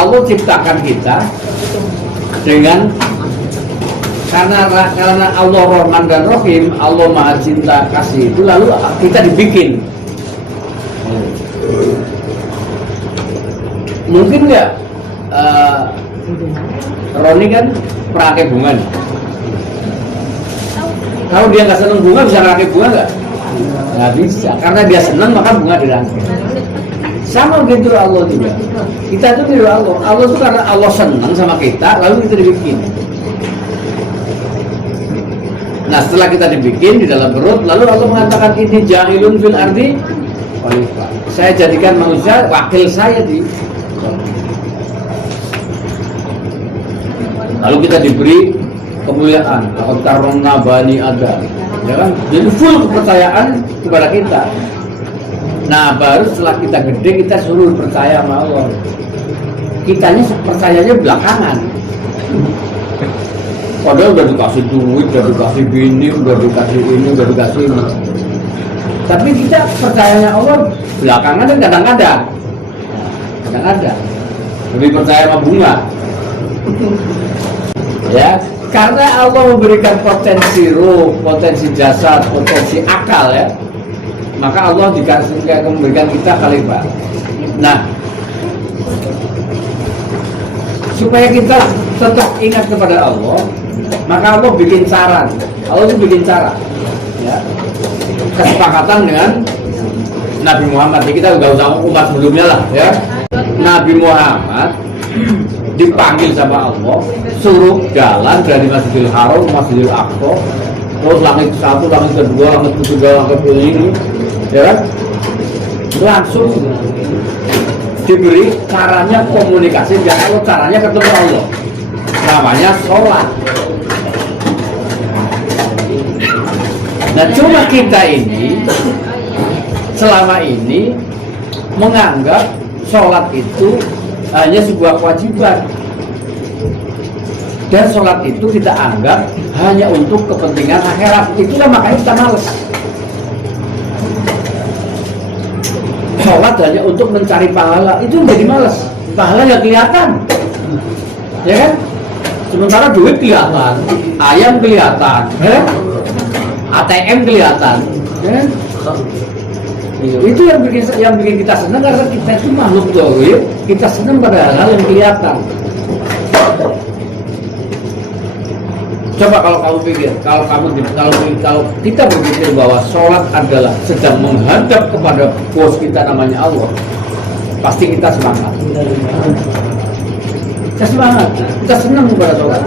Allah ciptakan kita dengan karena Allah Rahman dan Rahim, Allah Maha Cinta Kasih itu, lalu kita dibikin. Mungkin nggak Roni kan perakai bunga nih. Kalau dia nggak seneng bunga, bisa perakai bunga nggak? Nggak bisa, karena dia seneng maka bunga dirangkai. Sama gitu Allah juga. Kita itu tiru Allah. Allah itu karena Allah senang sama kita, lalu kita dibikin. Nah, setelah kita dibikin di dalam perut, lalu Allah mengatakan ini ja'ilun fil ardi khalifah. Saya jadikan manusia wakil saya di. Lalu kita diberi kemuliaan, karomna bani Adam, ya kan? Jadi full kepercayaan kepada kita. Nah, baru setelah kita gede kita suruh percaya sama Allah. Kitanya percayanya belakangan. Padahal udah dikasih duit, udah dikasih bini, udah dikasih ini, udah dikasih ini. Tapi kita percayanya Allah belakangan dan kadang-kadang. Kadang-kadang lebih percaya sama bunga. Ya, karena Allah memberikan potensi ruh, potensi jasad, potensi akal, ya, maka Allah memberikan kita khalifah. Nah, supaya kita tetap ingat kepada Allah, maka Allah bikin saran. Allah itu bikin cara, ya, kesepakatan dengan Nabi Muhammad. Jadi kita nggak usah umat sebelumnya lah, ya. Nabi Muhammad dipanggil sama Allah, suruh jalan dari Masjidil Haram ke Masjidil Aqsa, terus langit satu, langit kedua, langit ketiga, langit ini, ya kan? Langsung diberi caranya komunikasi, biar Allah caranya ketemu Allah. Namanya sholat. Nah, cuma kita ini selama ini menganggap sholat itu hanya sebuah kewajiban, dan sholat itu kita anggap hanya untuk kepentingan akhirat. Itulah makanya kita males. Sholat hanya untuk mencari pahala, itu menjadi males. Pahala nggak kelihatan, ya kan? Sementara duit kelihatan, ayam kelihatan, ATM kelihatan, ya kan? Itu yang bikin kita senang, karena kita itu makhluk dohir, kita senang pada hal yang kelihatan. Coba kalau kamu pikir, kalau kita berpikir bahwa sholat adalah sedang menghadap kepada bos kita namanya Allah, pasti kita semangat. Kita semangat, kita senang kepada sholat.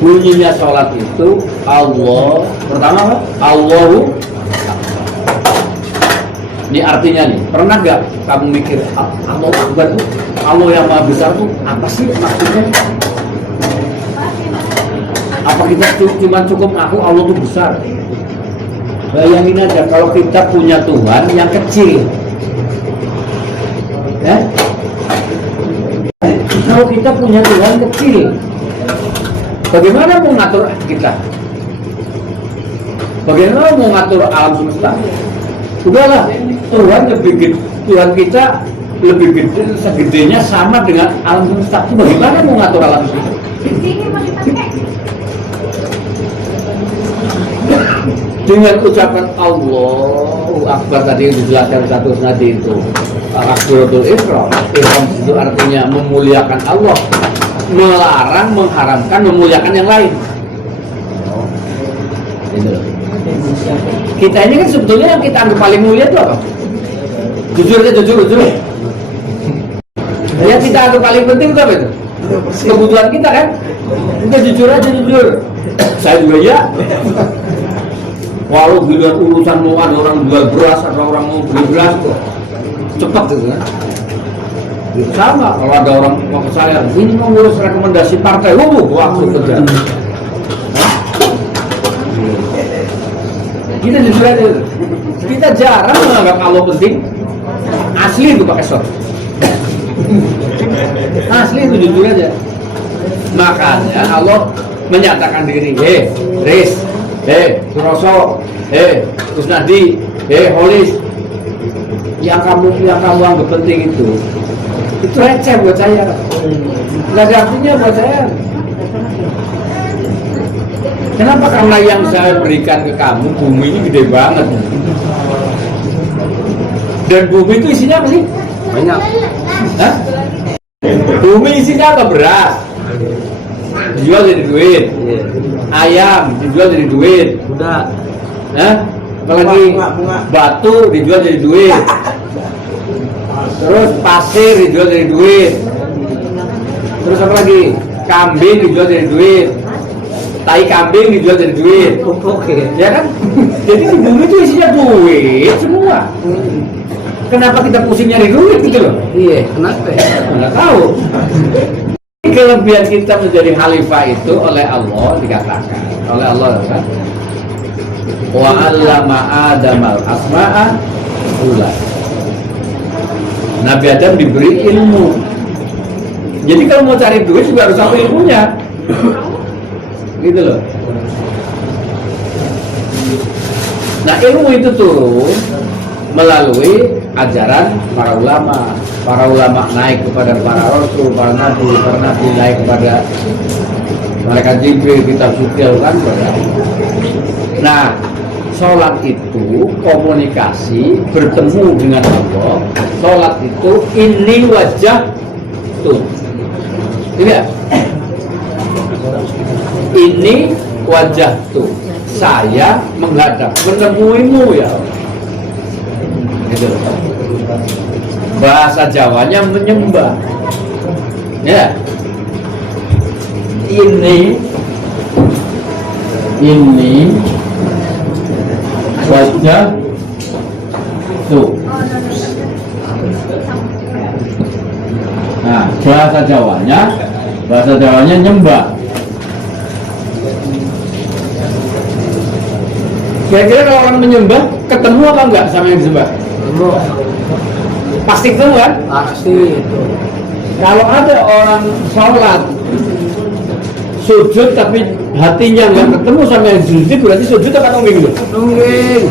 Bunyinya sholat itu Allah, pertama apa? Allahu. Ini artinya nih, pernah gak kamu mikir Allah Akbar itu, Allah yang Maha Besar itu apa sih maksudnya? Apa kita cuma cukup ngaku Allah itu besar? Bayangin aja kalau kita punya Tuhan yang kecil, ya? Kalau kita punya Tuhan kecil, bagaimana mau ngatur kita? Bagaimana mau ngatur alam semesta? Udahlah, Tuhan kita lebih gede, segedenya sama dengan alam semesta. Bagaimana mau ngatur alam semesta? Dengan ucapan Allahu Akbar tadi yang dijelaskan satu tadi itu, Akbaratul Ihram. Ihram itu artinya memuliakan Allah, melarang, mengharamkan, memuliakan yang lain. Kita ini kan sebetulnya yang kita anggap paling mulia itu apa? Jujur. Yang kita anggap paling penting itu apa itu? Kebutuhan kita kan? Kita jujur aja. Saya juga ya. Walau bila urusan mau ada orang jual beras, ada orang mau beli beras, cepat gitu kan? Sama kalau ada orang mau ke saya, ini mau ngurus rekomendasi partai, waktu kerja. Kita jujur aja. Kita jarang menganggap Allah penting. Asli itu pakai shot. Asli itu jujur aja. Makanya Allah menyatakan diri, Riz, Suroso, Kusnadi, Holis, yang kamu anggap penting itu Itu receh buat saya. Nggak ada artinya buat saya. Kenapa? Karena yang saya berikan ke kamu, bumi ini gede banget. Dan bumi itu isinya apa sih? Banyak. Hah? Bumi isinya apa? Beras. Dijual jadi duit. Ayam dijual jadi duit. Udah. Hah? Apalagi batu dijual jadi duit. Terus pasir dijual jadi duit. Terus apa lagi? Kambing dijual jadi duit. Tai kambing dijual jadi duit. Oke. Ya kan? Jadi di bumi itu isinya duit semua. Kenapa kita pusing nyari duit gitu loh? Iya, kenapa ya? Nggak tahu. Kelebihan kita menjadi khalifah itu oleh Allah dikatakan. Oleh Allah kan? Wa 'allama Adamal asma'a ula. Nabi Adam diberi ilmu. Jadi kalau mau cari duit juga harus tahu ilmunya. Gitu loh. Nah, ilmu itu turun melalui ajaran para ulama. Para ulama naik kepada para rasul, para nabi naik kepada malaikat Jibril, kitab suci kan. Nah, sholat itu komunikasi, bertemu dengan Allah. Sholat itu ini wajah tuh, tidak? Ini wajah tuh, saya menghadap, menemuimu ya. Gitu. Bahasa Jawanya menyembah. Ya. Ini wajah tuh. Nah, bahasa Jawanya nyembah. Kira-kira kalau orang menyembah ketemu apa enggak sama yang disembah? Pasti ketemu kan? Pasti itu. Kalau ada orang sholat sujud tapi hatinya nggak ketemu sama yang sujud, berarti sujud apa nungging itu? Nungging.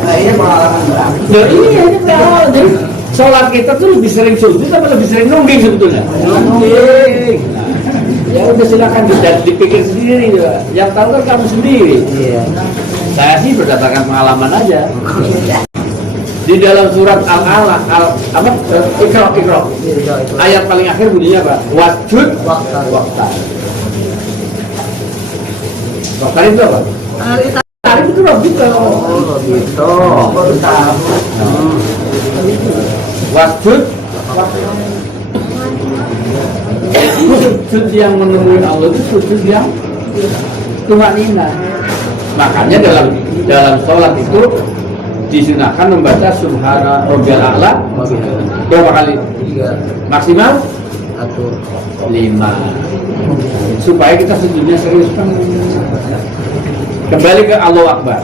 Nah, ini pengalaman berarti. Nah, ini tahu. Jadi sholat kita tuh lebih sering sujud atau lebih sering nungging sebetulnya? Nungging. Ya udah silakan dipikir sendiri ya. Yang tahu kan kamu sendiri. Iya. Saya sih berdasarkan pengalaman aja. Di dalam surat Al-Alaq, Iqra. Ayat paling akhir bunyinya apa? Wasjud waqtar. Waqtar itu apa? Tarif itu gitu. Oh, gitu. Baru tahu. Wasjud. Sujud yang menemui Allah itu sujud yang tumanina. Makanya dalam sholat itu disunahkan membaca Subhana Rabbiyal A'la berapa kali? 3. Maksimal 1. 5. Supaya kita sujudnya serius kan. Kembali ke Allahu Akbar.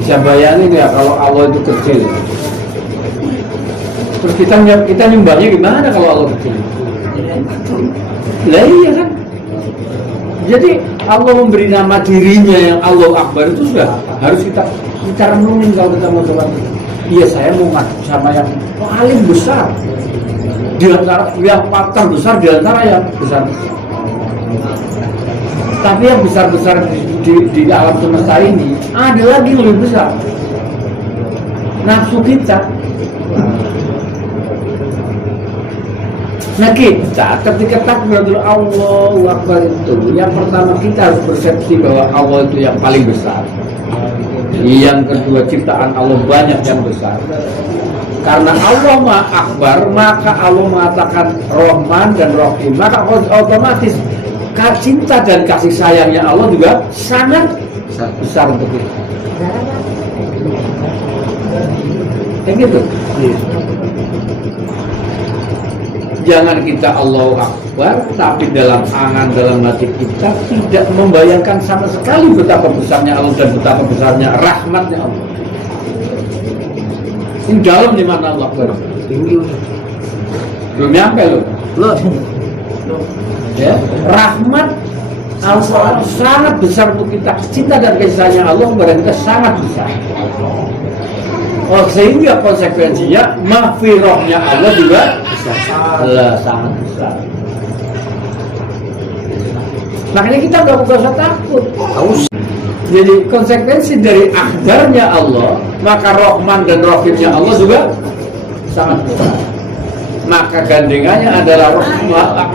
Bisa bayangin ya kalau Allah itu kecil. Terus kita nyembahnya gimana kalau Allah kecil? Lah iya kan? Jadi Allah memberi nama dirinya yang Allahu Akbar itu sudah harus kita renungin kalau kita mau sholat. Iya, saya mau ngadu sama yang paling besar di antara yang terbesar di antara yang besar. Tapi yang besar-besar di alam semesta ini ada lagi yang lebih besar. Nafsu kita. Nah kita ketika takbiratul Allahu Akbar itu yang pertama kita harus persepsi bahwa Allah itu yang paling besar. Yang kedua ciptaan Allah banyak yang besar. Karena Allah Maha Akbar, maka Allah mengatakan Rahman dan Rahim. Maka otomatis cinta dan kasih sayangnya Allah juga sangat besar untuk kita. Kayak gitu. Jangan kita Allahu Akbar, tapi dalam angan, dalam hati kita tidak membayangkan sama sekali betapa besarnya Allah dan betapa besarnya rahmatnya Allah. Ini dalam di mana Allah Akbar? Tinggi. Belum nyampe loh. Ya, rahmat Allah sangat besar untuk kita. Cinta dan kasih sayang Allah kepada kita sangat besar. Oh, sehingga konsekuensinya maghfirahnya Allah juga sangat besar. Makanya kita nggak usah takut. Jadi konsekuensi dari akdarnya Allah, maka Rahman dan Rahimnya Allah juga sangat besar. Maka gandengannya adalah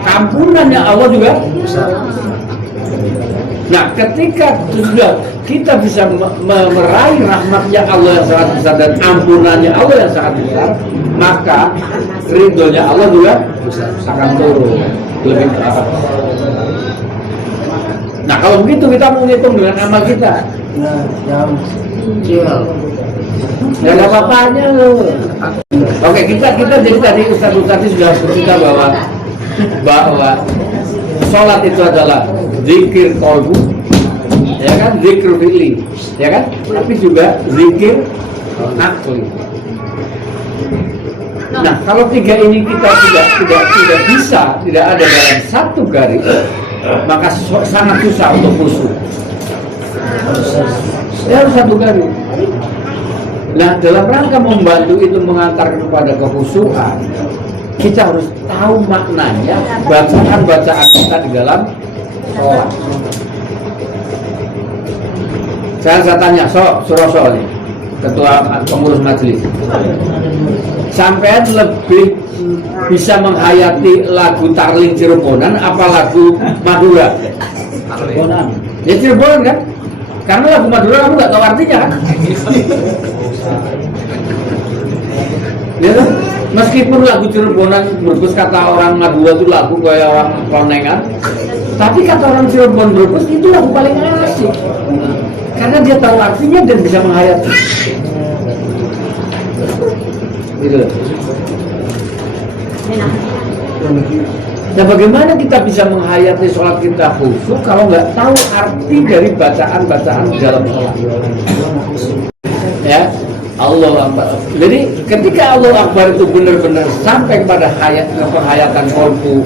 kampunannya Allah juga besar. Nah, ketika sudah kita bisa meraih rahmatnya Allah yang sangat besar dan ampunannya Allah yang sangat besar, maka ridhonya Allah juga akan turun lebih ke atas. Nah, kalau begitu kita mau ngitung dengan amal kita. Yang kecil. Nggak ada apa-apanya loh. Oke, kita jadi tadi Ustaz sudah bercerita bahwa sholat itu adalah zikir qalbu, ya kan, zikir fi'li, ya kan, tapi juga zikir akli. Nah, kalau tiga ini kita tidak bisa, tidak ada dalam satu garis, maka sangat susah untuk khusyuk. Ya, harus satu garis. Nah, dalam rangka membantu itu mengantar kepada kekhusyukan, kita harus tahu maknanya bacaan-bacaan kita di dalam sholat. Saya tanya, Suroso nih, ketua pengurus majelis, sampean lebih bisa menghayati lagu Tarling Cirebonan apa lagu Madura? Cirebonan. Ya Cirebonan kan? Karena lagu Madura kamu nggak tahu artinya kan? Ya, meskipun lagu Cirebonan Brebes kata orang Madura itu lagu kayak orang Klonengan, tapi kata orang Cirebon Brebes itu lagu paling asik karena dia tahu artinya dan bisa menghayati. Gitu. Nah, bagaimana kita bisa menghayati sholat kita khusyuk kalau nggak tahu arti dari bacaan-bacaan di dalam sholat? Ya, Allah Akbar. Jadi ketika Allah Akbar itu benar-benar sampai pada penghayatan kolbu,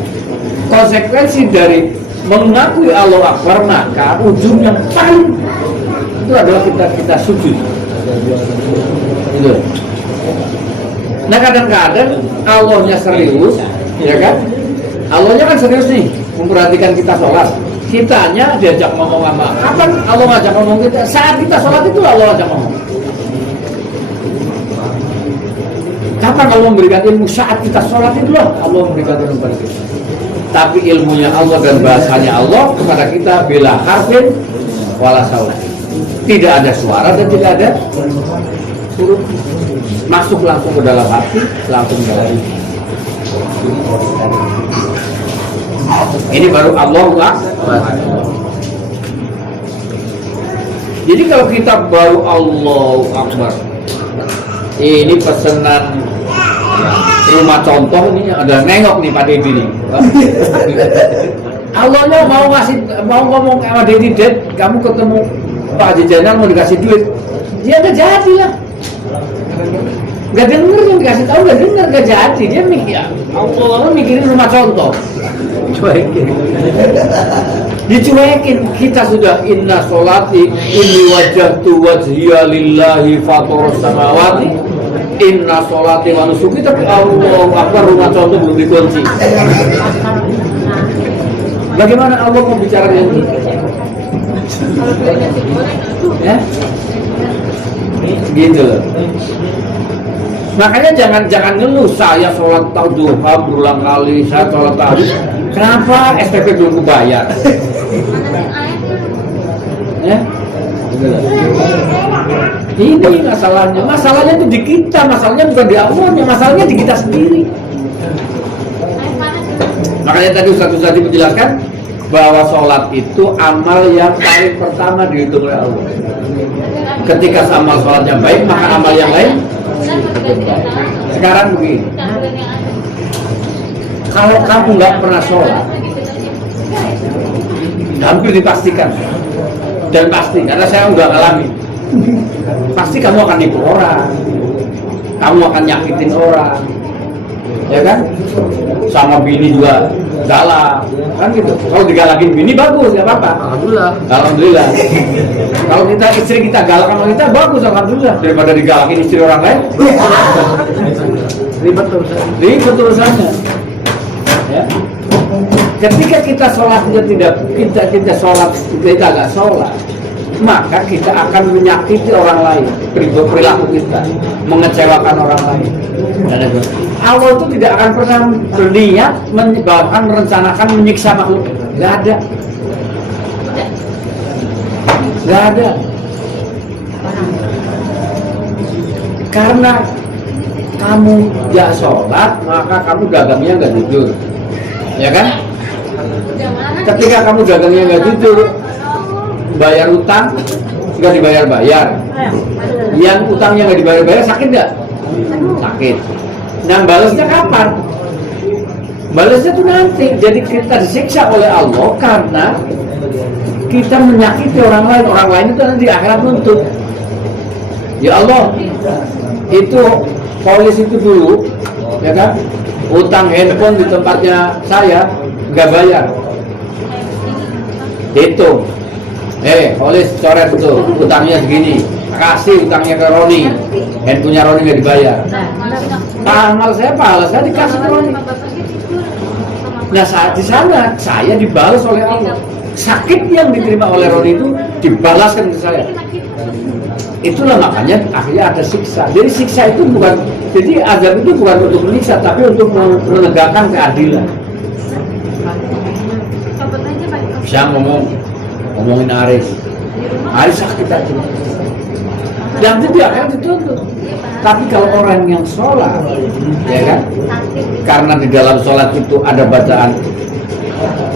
konsekuensi dari mengakui Allah Akbar, maka ujung yang paling itu adalah kita sujud. Gitu. Nah, kadang-kadang Allahnya serius, ya kan? Allahnya kan serius nih, memperhatikan kita sholat. Kitanya diajak ngomong sama. Kapan Allah ngajak ngomong kita? Saat kita sholat itu Allah ngajak ngomong. Kapan Allah memberikan ilmu? Saat kita sholat itu loh Allah memberikan ilmu kepada kita. Tapi ilmunya Allah dan bahasanya Allah kepada kita bila harfin wala saut. Tidak ada suara dan tidak ada huruf. Masuk langsung ke dalam hati, langsung ke dalam hati. Ini baru Allah Akbar. Jadi kalau kita baru Allah Akbar, ini pesanan rumah contoh ini ada nengok nih Pak Dedi nih. Allahnya mau ngomong sama Dedi, Ded, kamu ketemu Pak Haji Jainal mau dikasih duit, dia nggak jadi lah. Gak denger yang dikasih tahu, gak denger, gak jadi. Dia mikir, Allah mikirin rumah contoh. Cuekin. Dicuekin. Kita sudah inna sholati inni wajjahtu wajhiya lillahi fatoros samawati inna sholati wa nusuki, tapi Allah Akbar rumah contoh belum dikunci. Bagaimana Allah mau bicara dengan kita? Ya? Gitu loh. Makanya jangan ngeluh, saya sholat duha berulang kali, saya sholat tahajud. Kenapa SPP belum kubayar? Ya? Ini masalahnya. Masalahnya itu di kita, masalahnya bukan di Allahnya, masalahnya di kita sendiri. Makanya tadi Ustaz menjelaskan bahwa sholat itu amal yang paling pertama dihitung oleh Allah. Ketika amal sholatnya baik, maka amal yang lain. Sekarang begini, kalau kamu nggak pernah sholat, hampir dipastikan, dan pasti, karena saya udah ngalami, pasti kamu akan nipu orang, kamu akan nyakitin orang, ya kan? Sama bini juga galak, kan gitu. Kalau digalakin bini bagus, nggak apa-apa. Alhamdulillah. Alhamdulillah. Kalau kita istri kita galak sama kita bagus, alhamdulillah. Daripada digalakin istri orang lain, Ribet urusan. ribet urusannya. Ya. Ketika kita sholatnya kita sholat, kita nggak sholat, maka kita akan menyakiti orang lain, perilaku kita, mengecewakan orang lain. Allah itu tidak akan pernah berniat bahkan merencanakan menyiksa makhluk. Nggak ada. Nggak ada. Karena kamu nggak sholat, maka kamu dagangnya nggak jujur, ya kan? Ketika kamu dagangnya nggak jujur, bayar utang nggak dibayar-bayar, yang utangnya nggak dibayar-bayar sakit nggak? Sakit. Nah, balasnya kapan? Balasnya tuh nanti. Jadi kita disiksa oleh Allah karena kita menyakiti orang lain itu nanti di akhirat nuntut. Ya Allah, itu polis itu dulu, ya kan? Utang handphone di tempatnya saya nggak bayar. Hitung. Polis coret itu utangnya segini. Kasih utangnya ke Roni. Handphonenya Roni nggak dibayar. Amal saya pahala saya dikasih ke Roni. Nah, saat di sana saya dibalas oleh Allah. Sakit yang diterima oleh Roni itu dibalaskan ke saya. Itulah makanya akhirnya ada siksa. Jadi siksa itu bukan, jadi azab itu bukan untuk menyiksa, tapi untuk menegakkan keadilan. Bisa ngomongin Aris sakit hati. Dan itu dia akan dituntut. Tapi kalau orang yang sholat, ya kan? Karena di dalam sholat itu ada bacaan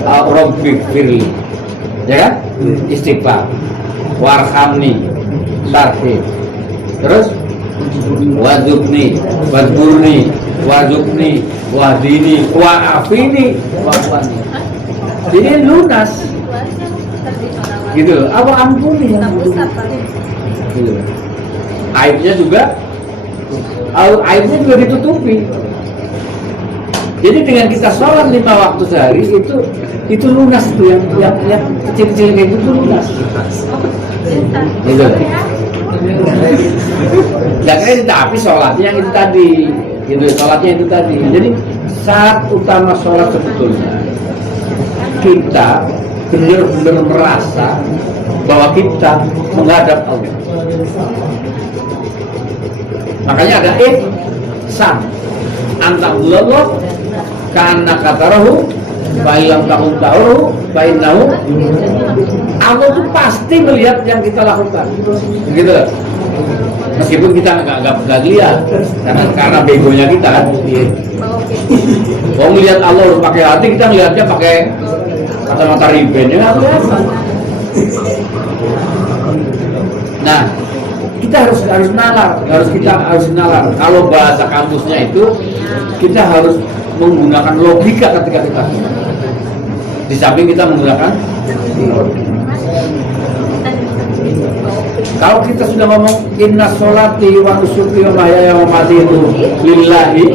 Rabbi firli, ya kan? Istighfar, warhamni, tarhim, terus wadzubni, wadzburni, wadzubni, wahdini, wa'afini, wa'afani. Jadi lunas, gitu. Apa ampuni? Gitu. Aibnya juga ditutupi. Jadi dengan kita sholat 5 waktu sehari itu lunas itu yang kecil-kecil kayak gitu lunas. Gitu. Jangan tapi sholatnya yang itu tadi, gitu. Sholatnya itu tadi. Jadi saat utama sholat sebetulnya kita benar-benar merasa bahwa kita menghadap Allah. Makanya ada ihsan anta'budallaha karena katarahu fa'ilam tahun ta'uruhu fa'innahu. Allah itu pasti melihat yang kita lakukan, begitu. Meskipun kita nggak lihat karena begonya kita kan. Kalau melihat Allah pakai hati, kita melihatnya pakai kacamata riben, ya nggak kelihatan. Nah, kita harus nalar. Kalau bahasa kampusnya itu kita harus menggunakan logika ketika kita. Di samping kita menggunakan. Kalau kita sudah ngomong inna sholati wa nusuki wa mahyaya wa mamati itu lillahi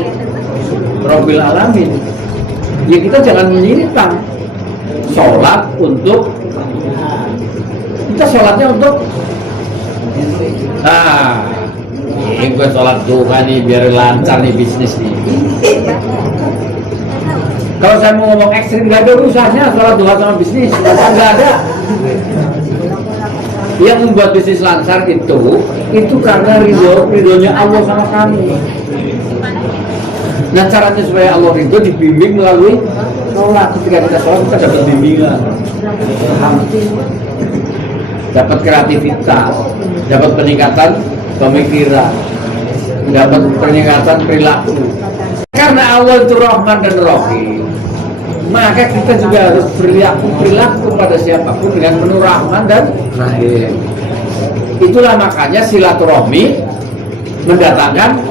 rabbil alamin, ya kita jangan menyimpang. Sholat untuk kita sholatnya untuk ini gue sholat duha nih biar lancar nih bisnis nih. Kalau saya mau ngomong ekstrim gak ada urusannya sholat duha sama bisnis, nggak ada. Yang membuat bisnis lancar itu karena ridhonya Allah sama kami. Nah, caranya supaya Allah ridho dibimbing melalui sholat. Ketika kita sholat kita dapat bimbingan, dapat kreativitas, dapat peningkatan pemikiran, dapat peningkatan perilaku. Karena Allah itu Rahman dan Rahim, maka kita juga harus perilaku pada siapapun dengan penuh Rahman dan Rahim. Itulah makanya silaturahmi mendatangkan.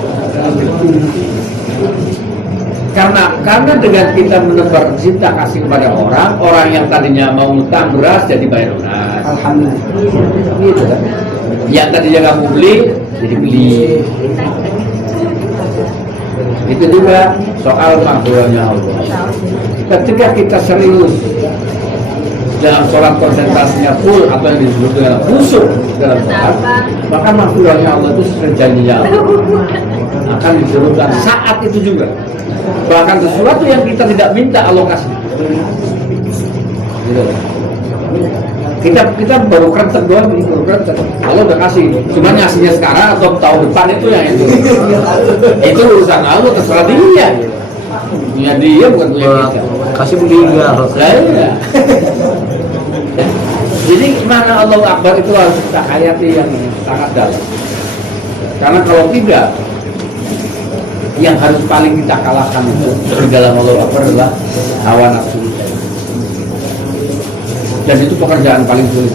Karena dengan kita menebar cinta kasih kepada orang yang tadinya mau ngutang beras jadi bayar lunas. Alhamdulillah. Gitu kan? Yang tadinya nggak mau beli jadi beli. Itu juga soal makhluknya Allah. Ketika kita serius dalam sholat, konsentrasinya full atau yang disebut dengan khusyuk dalam sholat, maka makhluknya Allah itu sejanjinya Allah akan diturunkan saat itu juga. Bahkan sesuatu yang kita tidak minta Allah kasih. Gitu. Kita baru kerentek doang, baru kerentek. Allah udah kasih, cuma ngasihnya sekarang atau tahun depan itu yang itu urusan Allah, terserah dia. Punya dia bukan punya kita. Kasih meninggal. Ya. Jadi mana Allah Akbar itu harus kita hayati yang sangat dalam. Karena kalau tidak, yang harus paling kita kalahkan itu di dalam Allah Akbar adalah hawa nafsu. Dan itu pekerjaan paling sulit.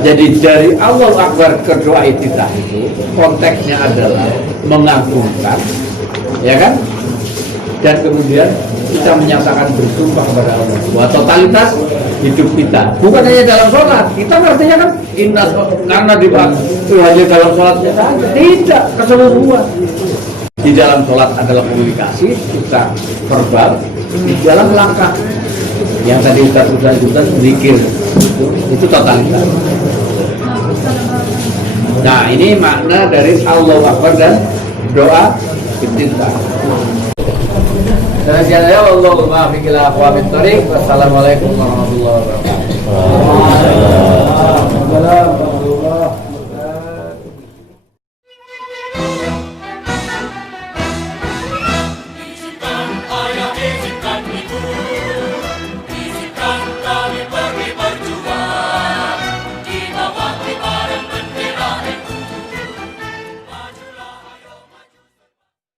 Jadi dari Allah Akbar ke doa iftitah itu konteksnya adalah mengagungkan, ya kan? Dan kemudian kita menyatakan bersumpah kepada Allah bahwa totalitas hidup kita bukan hanya dalam sholat. Kita artinya kan karena itu hanya dalam sholatnya saja, tidak, keseluruhan. Di dalam sholat adalah komunikasi kita verbal, di dalam langkah yang tadi Ustaz zikir itu totalitas. Nah, ini makna dari Allahu Akbar dan doa iftitah. Allahumma muwaffiq ila aqwamit thoriq. Wassalamualaikum warahmatullahi wabarakatuh.